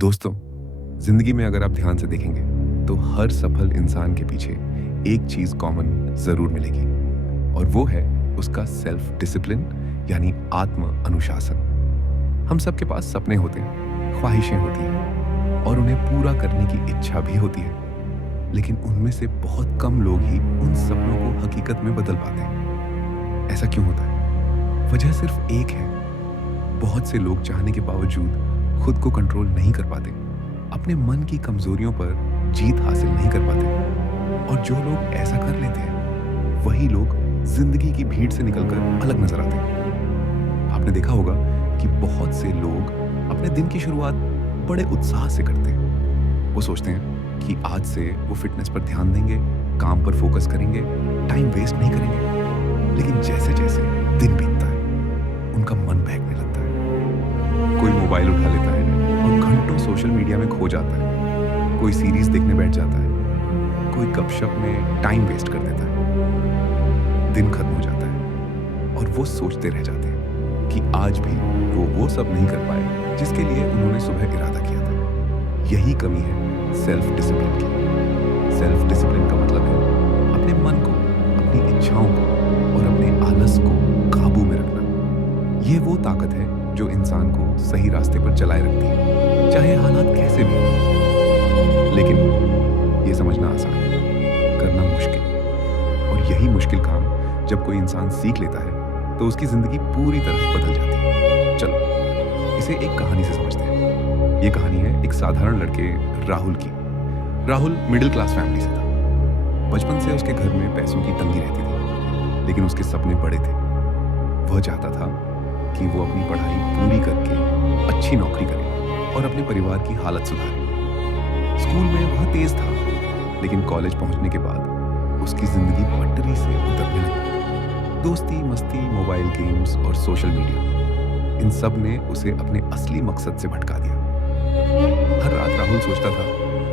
दोस्तों, जिंदगी में अगर आप ध्यान से देखेंगे तो हर सफल इंसान के पीछे एक चीज कॉमन जरूर मिलेगी और वो है उसका सेल्फ डिसिप्लिन यानी आत्म अनुशासन। हम सबके पास सपने होते हैं, ख्वाहिशें होती हैं और उन्हें पूरा करने की इच्छा भी होती है, लेकिन उनमें से बहुत कम लोग ही उन सपनों को हकीकत में बदल पाते हैं। ऐसा क्यों होता है? वजह सिर्फ एक है, बहुत से लोग चाहने के बावजूद खुद को कंट्रोल नहीं कर पाते, अपने मन की कमजोरियों पर जीत हासिल नहीं कर पाते। और जो लोग ऐसा कर लेते हैं वही लोग जिंदगी की भीड़ से निकलकर अलग नजर आते हैं। आपने देखा होगा कि बहुत से लोग अपने दिन की शुरुआत बड़े उत्साह से करते हैं। वो सोचते हैं कि आज से वो फिटनेस पर ध्यान देंगे, काम पर फोकस करेंगे, टाइम वेस्ट नहीं करेंगे। लेकिन जैसे जैसे दिन बीतता है उनका मन बहकने लगता है। कोई मोबाइल उठा लेता है और घंटों सोशल मीडिया में खो जाता है, कोई सीरीज देखने बैठ जाता है, कोई गपशप में टाइम वेस्ट कर देता है। दिन खत्म हो जाता है और वो सोचते रह जाते हैं कि आज भी वो सब नहीं कर पाए जिसके लिए उन्होंने सुबह इरादा किया था। यही कमी है सेल्फ डिसिप्लिन की। सेल्फ डिसिप्लिन का मतलब है अपने मन को, अपनी इच्छाओं को और अपने आलस को काबू में रखना। ये वो ताकत है जो इंसान को सही रास्ते पर चलाए रखती है, चाहे हालात कैसे भी हों। लेकिन ये समझना आसान है, करना मुश्किल। और यही मुश्किल काम जब कोई इंसान सीख लेता है तो उसकी जिंदगी पूरी तरह बदल जाती है। चलो इसे एक कहानी से समझते हैं। ये कहानी है एक साधारण लड़के राहुल की। राहुल मिडिल क्लास फैमिली से था। बचपन से उसके घर में पैसों की तंगी रहती थी, लेकिन उसके सपने बड़े थे। वह चाहता था कि वो अपनी पढ़ाई पूरी करके अच्छी नौकरी करे और अपने परिवार की हालत सुधारे। स्कूल में वह तेज था, लेकिन कॉलेज पहुंचने के बाद उसकी जिंदगी पटरी से उतरने लगी। दोस्ती, मस्ती, मोबाइल गेम्स और सोशल मीडिया, इन सब ने उसे अपने असली मकसद से भटका दिया। हर रात राहुल सोचता था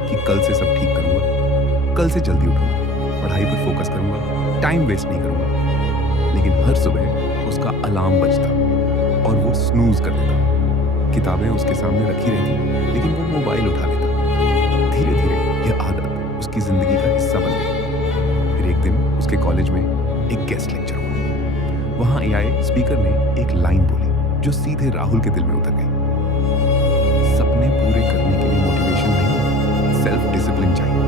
कि कल से सब ठीक करूंगा, कल से जल्दी उठूंगा, पढ़ाई पर फोकस करूंगा, टाइम वेस्ट नहीं करूंगा। लेकिन हर सुबह उसका अलार्म बजता और वो स्नूज कर देता। किताबें उसके सामने रखी रहती, लेकिन वो मोबाइल उठा लेता। धीरे धीरे यह आदत उसकी जिंदगी का हिस्सा बन गई। फिर एक दिन उसके कॉलेज में एक गेस्ट लेक्चर हुआ। वहां एआई स्पीकर ने एक लाइन बोली जो सीधे राहुल के दिल में उतर गई। सपने पूरे करने के लिए मोटिवेशन नहीं, सेल्फ डिसिप्लिन चाहिए।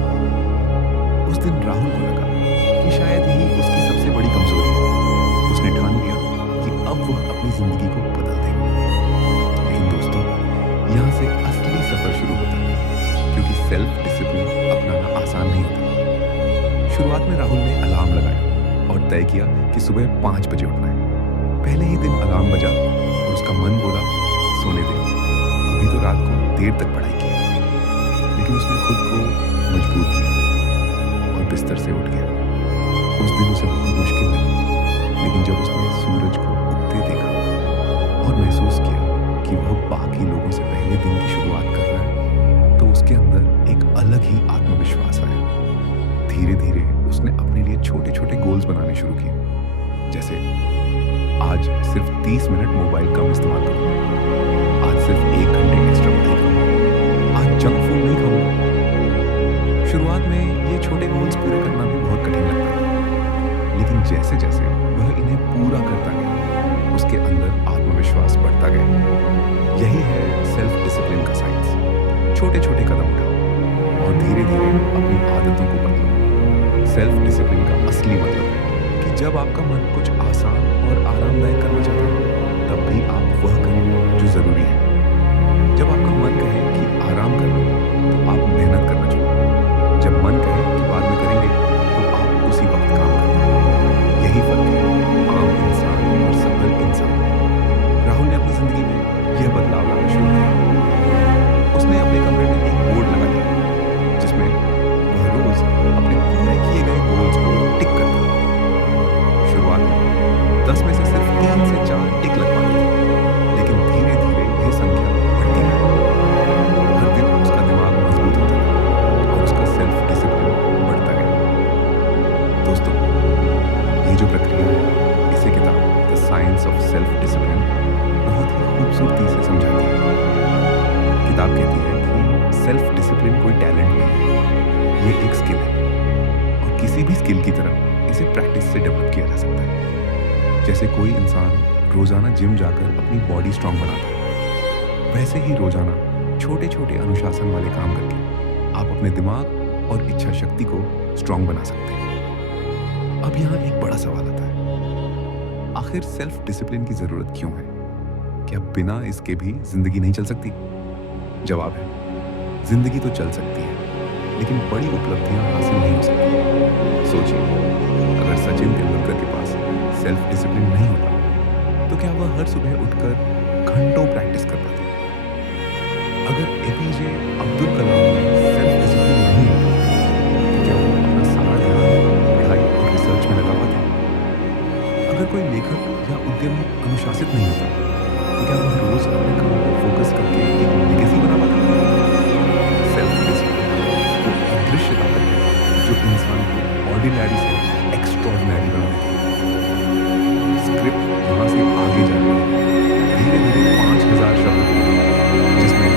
उस दिन राहुल को लगा कि शायद यही उसकी सबसे बड़ी कमजोरी है। उसने ठान लिया कि अब वह अपनी जिंदगी को बदल देगा। लेकिन दोस्तों, यहाँ से असली सफर शुरू होता है, क्योंकि सेल्फ डिसिप्लिन अपनाना आसान नहीं होता। शुरुआत में राहुल ने अलार्म लगाया और तय किया कि सुबह 5 बजे उठना है। पहले ही दिन अलार्म बजा और उसका मन बोला, सोने दे, अभी तो रात को देर तक पढ़ाई की है। लेकिन उसने खुद को मजबूर किया और बिस्तर से उठ गया। उस दिन उसे बहुत मुश्किल लगी, लेकिन जब उसने सूरज को उगते देखा और महसूस किया कि वह बाकी लोगों से पहले दिन की शुरुआत कर रहा है, तो उसके अंदर एक अलग ही आत्मविश्वास आया। धीरे धीरे उसने अपने लिए छोटे छोटे गोल्स बनाने शुरू किए, जैसे आज सिर्फ 30 मिनट मोबाइल कम इस्तेमाल करूंगा, आज सिर्फ 1 घंटे एक्स्ट्रा पढ़ाई करूंगा, आज जंक फूड नहीं खाऊंगा। शुरुआत में ये छोटे गोल्स पूरे करना भी बहुत कठिन लगता है, लेकिन जैसे जैसे वह इन्हें पूरा करता गया, उसके अंदर आत्मविश्वास बढ़ता गया। यही है सेल्फ डिसिप्लिन का साइंस। छोटे छोटे कदम उठाओ और धीरे धीरे अपनी आदतों को बदलो। सेल्फ डिसिप्लिन का असली मतलब है कि जब आपका मन कुछ आसान और आरामदायक करना चाहता है, तब भी आप वह करें जो जरूरी है। जब आपका मन कहे कि आराम कर लो, तो आप मेहनत करना चुनो। जब मन कहे कि बाद में करेंगे, तो आप उसी वक्त काम करें। यही फर्क है आम इंसान और सफल इंसान। राहुल ने अपनी जिंदगी में यह बदलाव लाना शुरू किया। उसने अपने कमरे में एक बोर्ड लगा दिया जिसमें वह रोज अपने पूरे किए गए गोल्स को टिक करता। शुरुआत में 10 में से सिर्फ 3 से 4 टिक लग पाते थे, लेकिन धीरे धीरे यह संख्या बढ़ती गई। हर दिन उसका दिमाग मजबूत होता गया और उसका सेल्फ डिसिप्लिन बढ़ता गया। दोस्तों, ये जो प्रक्रिया है, इसे किताब the science of self discipline बहुत ही खूबसूरती से समझाती है। किताब कहती है कि सेल्फ डिसिप्लिन कोई टैलेंट नहीं है, ये एक स्किल है और किसी भी स्किल की तरह इसे प्रैक्टिस से डेवलप किया जा सकता है। जैसे कोई इंसान रोजाना जिम जाकर अपनी बॉडी स्ट्रांग बनाता है, वैसे ही रोजाना छोटे छोटे अनुशासन वाले काम करके आप अपने दिमाग और इच्छा शक्ति को स्ट्रांग बना सकते हैं। अब यहाँ एक बड़ा सवाल आता है, आखिर सेल्फ डिसिप्लिन की जरूरत क्यों है? क्या बिना इसके भी जिंदगी नहीं चल सकती? जवाब है, जिंदगी तो चल सकती है, लेकिन बड़ी उपलब्धियां हासिल नहीं हो सकती। सोचिए, अगर सचिन तेंदुलकर के पास सेल्फ डिसिप्लिन नहीं होता तो क्या वह हर सुबह उठकर घंटों प्रैक्टिस कर पाते? अगर एपीजे अब्दुल कलाम में सेल्फ डिसिप्लिन नहीं होता तो क्या वो अपना सारा ध्यान पढ़ाई और रिसर्च में लगा पाते? अगर कोई लेखक या उद्यमी अनुशासित नहीं होता तो क्या वह रोज अपने काम पर फोकस करके एक लेगेसी बना पाता? सेल्फ डिसिप्लिन वो अदृश्य ताकत है जो इंसान को ऑर्डिनरी से एक्स्ट्रॉर्डिनरी बना देती है। स्क्रिप्ट यहाँ से आगे जा रही है, धीरे धीरे 5000 शब्द जिसमें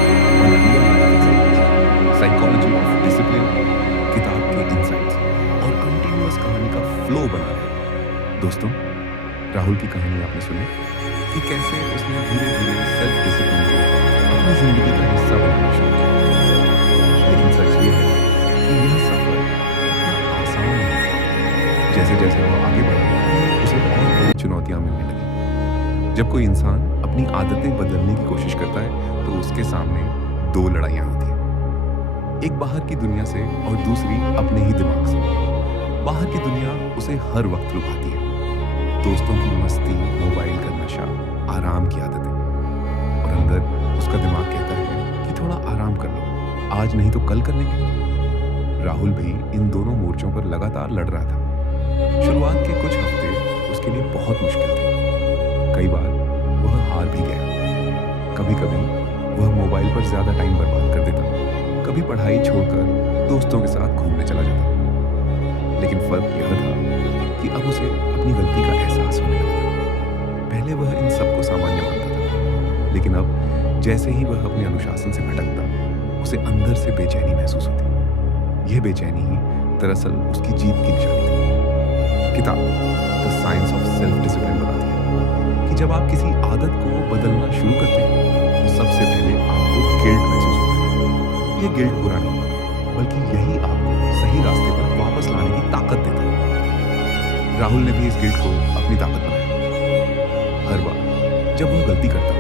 साइकोलॉजी ऑफ डिसिप्लिन, किताब के इंसाइट्स और कंटिन्यूअस कहानी का फ्लो बना है। दोस्तों, राहुल की कहानी आपने सुनी कि कैसे उसने धीरे धीरे सेल्फ डिसिप्लिन को अपनी जिंदगी का हिस्सा बनाना शुरू किया। लेकिन सच ये है कि यह सफर इतना आसान नहीं है। जैसे जैसे वो आगे बढ़ा, उसे और बड़ी चुनौतियां मिलने लगी। जब कोई इंसान अपनी आदतें बदलने की कोशिश करता है तो उसके सामने दो लड़ाइयां होती हैं, एक बाहर की दुनिया से और दूसरी अपने ही दिमाग से। बाहर की दुनिया उसे हर वक्त लुभाती है, दोस्तों की मस्ती, मोबाइल का नशा, आराम की आदतें, और अंदर उसका दिमाग कहता है कि थोड़ा आराम कर लो, आज नहीं तो कल कर लेंगे। राहुल भी इन दोनों मोर्चों पर लगातार लड़ रहा था। शुरुआत के कुछ हफ्ते उसके लिए बहुत मुश्किल थे। कई बार वह हार भी गया। कभी कभी वह मोबाइल पर ज्यादा टाइम बर्बाद कर देता, कभी पढ़ाई छोड़कर दोस्तों के साथ घूमने चला जाता। लेकिन फर्क यह था कि अब उसे अपनी गलती का एहसास होने लगा था। पहले वह इन सबको सामान्य मानता था, लेकिन अब जैसे ही वह अपने अनुशासन से भटकता, उसे अंदर से बेचैनी महसूस होती। यह बेचैनी ही दरअसल उसकी जीत की निशानी थी। किताब the science of self discipline बताती है कि जब आप किसी आदत को बदलना शुरू करते हैं तो सबसे पहले आपको गिल्ट महसूस होता है। यह गिल्ट बुरा नहीं है, बल्कि यही आपको सही रास्ते पर वापस लाने की ताकत देता है। राहुल ने भी इस गिल्ट को अपनी ताकत बनाया। हर बार जब वह गलती करता,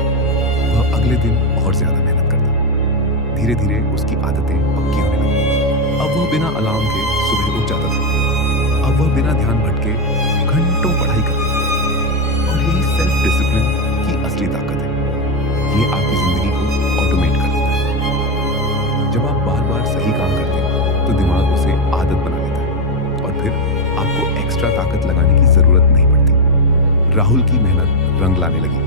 वह अगले दिन और ज्यादा मेहनत करता। धीरे धीरे उसकी आदतें पक्की होने लगी। अब वह बिना अलार्म के सुबह उठ जाता था। अब वह बिना ध्यान भटके घंटों पढ़ाई कर लेता था। और यही सेल्फ डिसिप्लिन की असली ताकत है। ये आपकी जिंदगी को ऑटोमेट कर देता है। जब आप बार बार सही काम करते हैं तो दिमाग उसे आदत बना लेता है और फिर आपको एक्स्ट्रा ताकत लगाने की जरूरत नहीं पड़ती। राहुल की मेहनत रंग लाने लगी,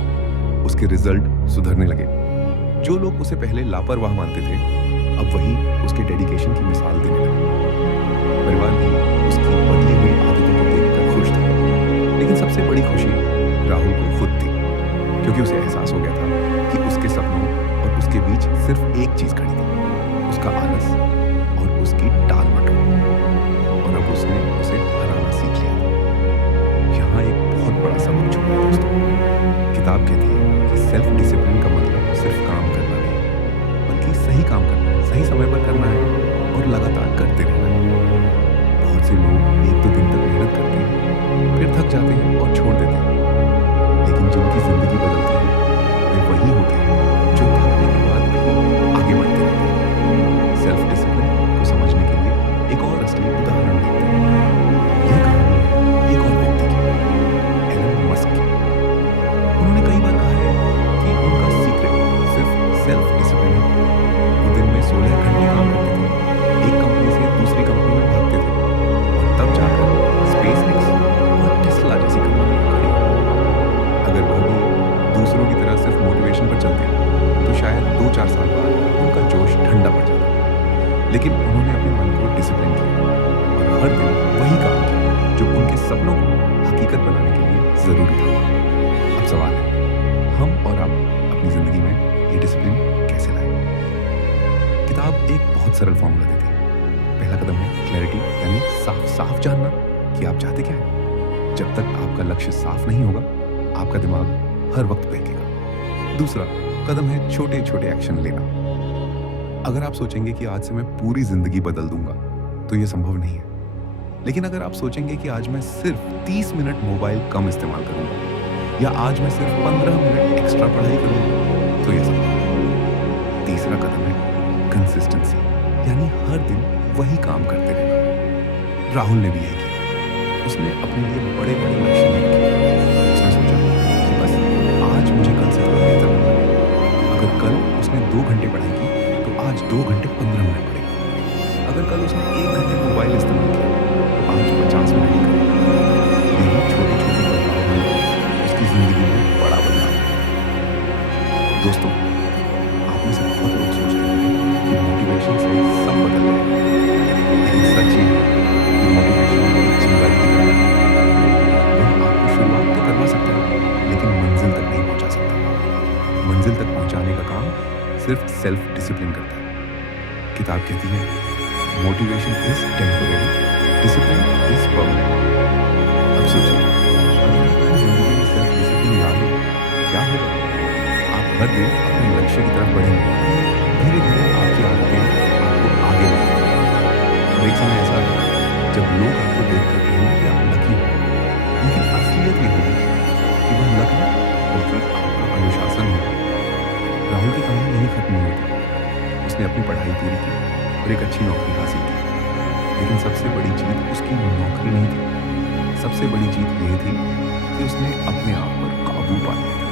उसके रिजल्ट सुधरने लगे। जो लोग उसे पहले लापरवाह मानते थे, अब वही उसके डेडिकेशन की मिसाल देने लगे। परिवार भी उसकी बदली हुई आदतों को देखकर खुश था, लेकिन सबसे बड़ी खुशी राहुल को खुद थी, क्योंकि उसे एहसास हो गया था कि उसके सपनों और उसके बीच सिर्फ एक चीज खड़ी थी, उसका आलस और उसकी टाल मटोल। और अब उसने उसे हराना सीख लिया था। यहाँ एक बहुत बड़ा सबक छुपा है दोस्तों। किताब कहती है कि सेल्फ डिसिप्लिन का मतलब सिर्फ काम करना नहीं, बल्कि सही काम करना है, सही समय पर करना है और लगातार करते रहना है। बहुत से लोग एक दो दिन तक मेहनत करते हैं, फिर थक जाते हैं और छोड़ देते हैं। लेकिन जिनकी जिंदगी बदलती है, वे वही होते हैं जो थकने के बाद भी आगे बढ़ते रहते हैं। सेल्फ डिसिप्लिन को समझने के लिए एक और असली उदाहरण देखते हैं। यह कहानी है एक और व्यक्ति की, एलन मस्क की। उन्होंने कई बार कहा है कि उनका सीक्रेट सिर्फ सेल्फ डिसिप्लिन है। वो दिन में 16 घंटे काम करते थे, एक कंपनी से दूसरी कंपनी में भागते थे और तब जाकर स्पेसएक्स और टेस्ला जैसी कंपनी खड़ी। अगर वह भी दूसरों की तरह सिर्फ मोटिवेशन पर चलते तो शायद 2-4 साल बाद उनका जोश ठंडा पड़ जाता। लेकिन उन्होंने अपने मन को डिसिप्लिन किया और हर दिन वही काम किया जो उनके सपनों को हकीकत बनाने के लिए जरूरी था। अब सवाल है, हम और आप अपनी जिंदगी में ये डिसिप्लिन कैसे लाएं? किताब एक बहुत सरल फॉर्मूला देती है। पहला कदम है क्लैरिटी, यानी साफ साफ जानना कि आप चाहते क्या है। जब तक आपका लक्ष्य साफ नहीं होगा, आपका दिमाग हर वक्त बहकेगा। दूसरा कदम है छोटे छोटे एक्शन लेना। अगर आप सोचेंगे कि आज से मैं पूरी जिंदगी बदल दूंगा, तो यह संभव नहीं है। लेकिन अगर आप सोचेंगे कि आज मैं सिर्फ 30 मिनट मोबाइल कम इस्तेमाल करूंगा, या आज मैं सिर्फ 15 मिनट एक्स्ट्रा पढ़ाई करूंगा, तो यह संभव है। तीसरा कदम है कंसिस्टेंसी, यानी हर दिन वही काम करते रहना। राहुल ने भी यही किया। उसने अपने लिए बड़े बड़े लक्ष्य नहीं रखे। उसने सोचा कि बस आज मुझे कल से थोड़ा बेहतर बनना है। अगर कल उसने 2 घंटे पढ़ाई की, तो आज 2 घंटे 15 मिनट पढ़ेगा। अगर कल उसने 1 घंटे मोबाइल इस्तेमाल किया, तो आज 50 मिनट ही करेगा। यही छोटे छोटे बदलाव हैं उसकी जिंदगी में बड़ा बदलाव है। दोस्तों, आप में से बहुत लोग सोचते हैं कि मोटिवेशन से सब बदल जाएगा, लेकिन सच ये है कि मोटिवेशन एक चिंगारी की तरह है। वह आपको शुरुआत तो करवा सकता है, लेकिन मंजिल तक नहीं पहुंचा सकता। मंजिल तक पहुंचाने का काम सिर्फ सेल्फ डिसिप्लिन करता है। किताब कहती है, motivation is temporary, discipline is permanent. अब सोचिए, अगर आप अपनी जिंदगी में सेल्फ डिसिप्लिन ला लें, क्या होगा? आप हर दिन अपने लक्ष्य की तरफ बढ़ेंगे। धीरे धीरे आपकी आदतें आपको आगे बढ़ेंगी। और एक समय ऐसा है जब लोग आपको देखकर कहेंगे कि आप लकी हो। लेकिन असलियत ये होगी कि वह लक नहीं, बल्कि आपका अनुशासन है। राहुल की कहानी यही खत्म नहीं होती। उसने अपनी पढ़ाई पूरी की और एक अच्छी नौकरी हासिल की। लेकिन सबसे बड़ी जीत उसकी नौकरी नहीं थी। सबसे बड़ी जीत यह थी कि उसने अपने आप पर काबू पा लिया था।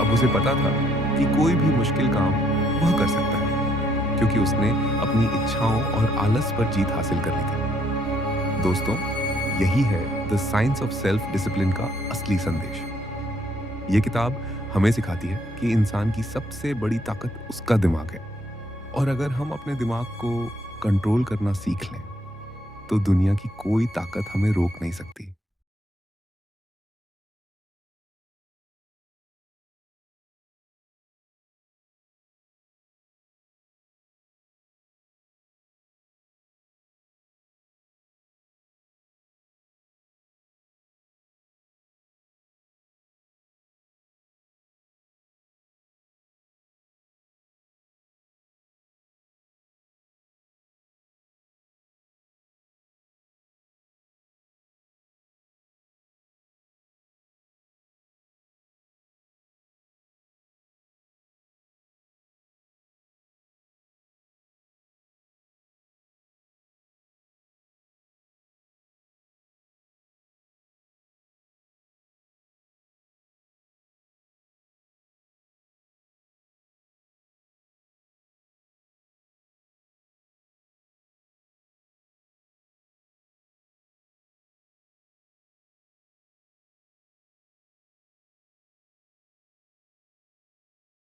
अब उसे पता था कि कोई भी मुश्किल काम वह कर सकता है, क्योंकि उसने अपनी इच्छाओं और आलस पर जीत हासिल कर ली थी। दोस्तों, यही है the science of self discipline का असली संदेश। ये किताब हमें सिखाती है कि इंसान की सबसे बड़ी ताकत उसका दिमाग है, और अगर हम अपने दिमाग को कंट्रोल करना सीख लें, तो दुनिया की कोई ताकत हमें रोक नहीं सकती।